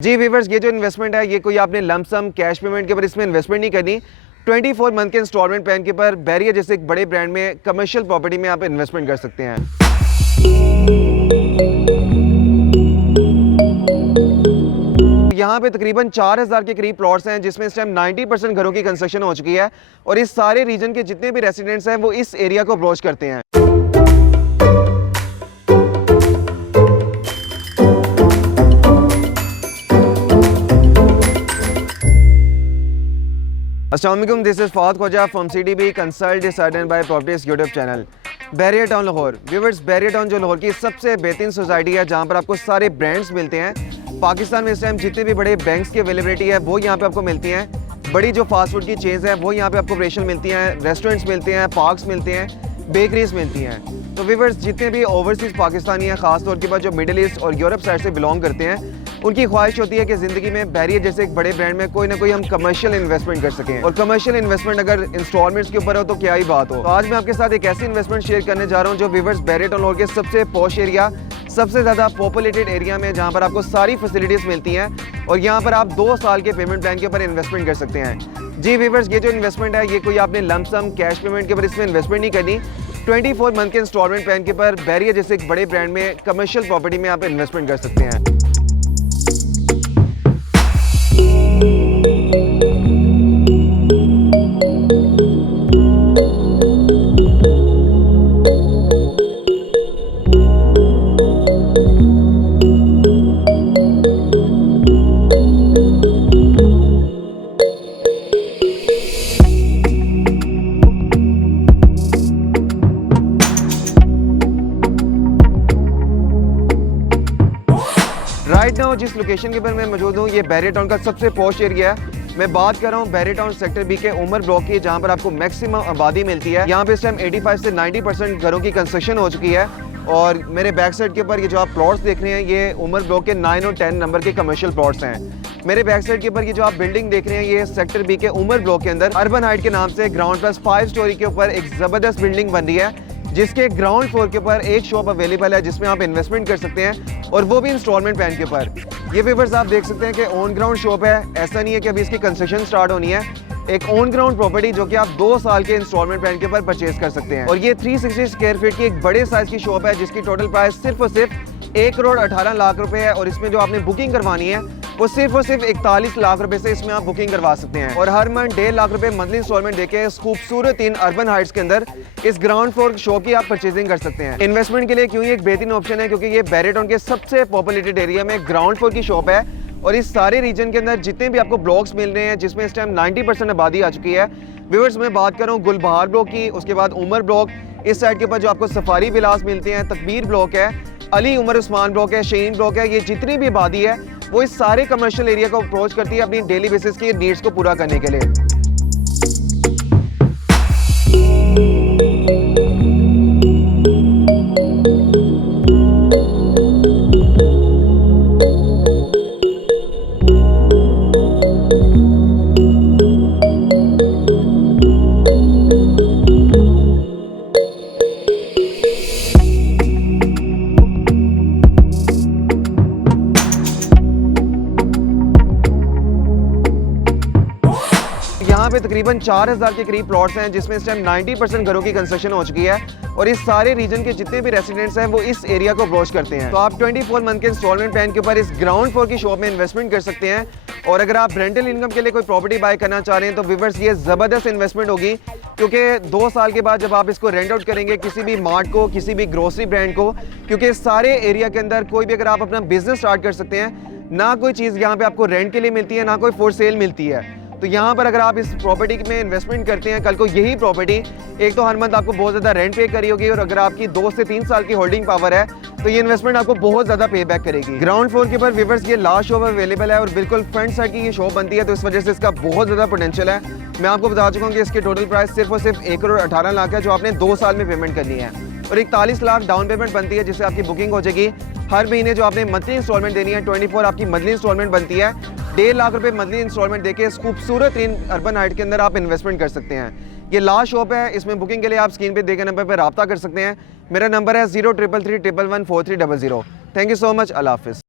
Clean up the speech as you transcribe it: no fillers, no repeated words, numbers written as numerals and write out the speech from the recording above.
जी viewers, ये जो investment है ये कोई आपने लमसम कैश पेमेंट के ऊपर इसमें इन्वेस्टमेंट नहीं करनी। 24 मंथ के इंस्टॉलमेंट प्लान के ऊपर बैरियर जैसे एक बड़े ब्रांड में कमर्शियल प्रॉपर्टी में आप इन्वेस्टमेंट कर सकते हैं। यहाँ पे तकरीबन 4000 के करीब प्लॉट्स हैं जिसमें इस टाइम 90% घरों की कंस्ट्रक्शन हो चुकी है और इस सारे रीजन के जितने भी रेसिडेंट्स हैं वो इस एरिया को अप्रोच करते हैं। अस्सलाम वालेकुम, this is Fahad Khawaja from CDB consult decided by properties YouTube channel. Bahria Town Lahore. Viewers, Bahria Town जो लाहौर की सबसे बेहतरीन सोसाइटी है जहाँ पर आपको सारे ब्रांड्स मिलते हैं। पाकिस्तान में इस टाइम जितने भी बड़े बैंक्स की अवेलेबिलिटी है वो यहाँ पे आपको मिलती हैं। बड़ी जो फास्ट फूड की चेन्स हैं वो यहाँ पे आपको ऑपरेशन मिलती हैं, रेस्टोरेंट्स मिलते हैं, पार्क्स मिलते हैं, बेकरीज मिलती हैं। तो व्यूअर्स, जितने भी ओवरसीज़ पाकिस्तानी हैं, ख़ासतौर के बाद जो मिडिल ईस्ट और यूरोप साइड से बिलोंग करते हैं, उनकी ख्वाहिश होती है कि ज़िंदगी में बैरियर जैसे एक बड़े ब्रांड में कोई ना कोई हम कमर्शियल इन्वेस्टमेंट कर सकें। और कमर्शियल इन्वेस्टमेंट अगर इंस्टॉलमेंट्स के ऊपर हो तो क्या ही बात हो। तो आज मैं आपके साथ एक ऐसी इन्वेस्टमेंट शेयर करने जा रहा हूँ जो व्यूअर्स बैरियर टाउन लाहौर के सबसे पॉश एरिया, सबसे ज़्यादा पॉपुलेटेड एरिया में, जहाँ पर आपको सारी फैसिलिटीज़ मिलती हैं और यहाँ पर आप 2 साल के पेमेंट प्लान के ऊपर इन्वेस्टमेंट कर सकते हैं। जी व्यूअर्स, ये जो इन्वेस्टमेंट है ये कोई आपने लमसम कैश पेमेंट के ऊपर इसमें इन्वेस्टमेंट नहीं करनी। 24 मंथ के इंस्टॉलमेंट प्लान के ऊपर बैरियर जैसे एक बड़े ब्रांड में कमर्शियल प्रॉपर्टी में आप इन्वेस्टमेंट कर सकते हैं। राइट नाउ जिस लोकेशन के ऊपर मैं मौजूद हूँ ये बैरियर टाउन का सबसे पॉश एरिया है। मैं बात कर रहा हूँ बैरियर टाउन सेक्टर बी के उमर ब्लॉक की, जहाँ पर आपको मैक्सिमम आबादी मिलती है। यहाँ पे इस टाइम 85 से 90% घरों की कंस्ट्रक्शन हो चुकी है और मेरे बैक साइड के ऊपर ये जो आप प्लॉट्स देख रहे हैं ये उमर ब्लॉक के 9 और 10 नंबर के कमर्शियल प्लॉट्स हैं। मेरे बैक साइड के ऊपर ये जो आप बिल्डिंग देख रहे हैं ये सेक्टर बी के उमर ब्लॉक के अंदर अर्बन हाइट के नाम से ग्राउंड प्लस 5 स्टोरी के ऊपर एक ज़बरदस्त बिल्डिंग बन रही है जिसके ग्राउंड फ्लोर के ऊपर एक शॉप अवेलेबल है जिसमें आप इन्वेस्टमेंट कर सकते हैं और वो भी इंस्टॉलमेंट प्लान के ऊपर। ये व्यूअर्स आप देख सकते हैं कि ऑन ग्राउंड शॉप है, ऐसा नहीं है कि अभी इसकी कंस्ट्रक्शन स्टार्ट होनी है। एक ऑन ग्राउंड प्रॉपर्टी जो कि आप 2 साल के इंस्टॉलमेंट प्लान के ऊपर परचेज कर सकते हैं। और ये 360 स्क्वायर फीट की एक बड़े साइज की शॉप है जिसकी टोटल प्राइस सिर्फ और सिर्फ 1 करोड़ 18 लाख रुपए है और इसमें जो आपने बुकिंग करवानी है वो सिर्फ और सिर्फ 41 लाख रुपए से इसमें आप बुकिंग करवा सकते हैं और हर मंथ 1.5 लाख रुपए मंथली इंस्टॉलमेंट देके इस खूबसूरत इन अर्बन हाइट्स के अंदर इस ग्राउंड फ्लोर शॉप की आप परचेजिंग कर सकते हैं। इन्वेस्टमेंट के लिए क्यों ये एक बेहतरीन ऑप्शन है, क्योंकि ये बैरियर टाउन के सबसे पॉपुलेटेड एरिया में ग्राउंड फ्लोर की शॉप है और इस सारे रीजन के अंदर जितने भी आपको ब्लॉक्स मिल रहे हैं जिसमें इस टाइम 90% आबादी आ चुकी है। व्यूअर्स, मैं बात कर रहा हूँ गुलबहार ब्लॉक की, उसके बाद उमर ब्लॉक, इस साइड के ऊपर जो आपको सफारी विलास मिलते हैं, तकबीर ब्लॉक है, अली उमर उस्मान ब्लॉक है, शहीन ब्लॉक है। ये जितनी भी आबादी है वो इस सारे कमर्शियल एरिया को अप्रोच करती है अपनी डेली बेसिस की नीड्स को पूरा करने के लिए। यहाँ पे तकरीबन 4000 के करीब प्लॉट्स हैं जिसमें इस टाइम 90% घरों की कंस्ट्रक्शन हो चुकी है और इस सारे रीजन के जितने भी रेसिडेंट्स हैं वो इस एरिया को अप्रोच करते हैं। तो आप 24 मंथ के इंस्टॉलमेंट प्लान के ऊपर इस ग्राउंड फ्लोर की शॉप में इन्वेस्टमेंट कर सकते हैं। और अगर आप रेंटल इनकम के लिए कोई प्रॉपर्टी बाय करना चाह रहे हैं तो व्यूअर्स ये ज़बरदस्त इन्वेस्टमेंट होगी, क्योंकि 2 साल के बाद जब आप इसको रेंट आउट करेंगे किसी भी मार्ट को, किसी भी ग्रोसरी ब्रांड को, क्योंकि इस सारे एरिया के अंदर कोई भी अगर आप अपना बिजनेस स्टार्ट कर सकते हैं, ना कोई चीज़ यहाँ पे आपको रेंट के लिए मिलती है, ना कोई फॉर सेल मिलती है। तो यहाँ पर अगर आप इस प्रॉपर्टी में इन्वेस्टमेंट करते हैं, कल को यही प्रॉपर्टी एक तो हर मंथ आपको बहुत ज़्यादा रेंट पे करी होगी और अगर आपकी 2 से 3 साल की होल्डिंग पावर है तो ये इन्वेस्टमेंट आपको बहुत ज़्यादा पे बैक करेगी। ग्राउंड फ्लोर के ऊपर व्यूअर्स ये लास्ट शॉप अवेलेबल है और बिल्कुल फ्रंट साइड की ये शॉप बनती है, तो इस वजह से इसका बहुत ज़्यादा पोटेंशियल है। मैं आपको बता चुका हूँ कि इसकी टोटल प्राइस सिर्फ और सिर्फ 1 करोड़ 18 लाख है जो आपने 2 साल में पेमेंट करनी है और 41 लाख डाउन पेमेंट बनती है जिससे आपकी बुकिंग हो जाएगी। हर महीने जो आपने मंथली इंस्टॉलमेंट देनी है 24 आपकी मंथली इंस्टॉलमेंट बनती है। 1.5 लाख रुपए मंथली इंस्टॉलमेंट देके इस खूबसूरत इन अर्बन हाइट के अंदर आप इन्वेस्टमेंट कर सकते हैं। ये लास्ट शॉप है, इसमें बुकिंग के लिए आप स्क्रीन पे देखे नंबर पर रब्ता कर सकते हैं। मेरा नंबर है 0333114300। Thank you so much. अल्लाह हाफिज़।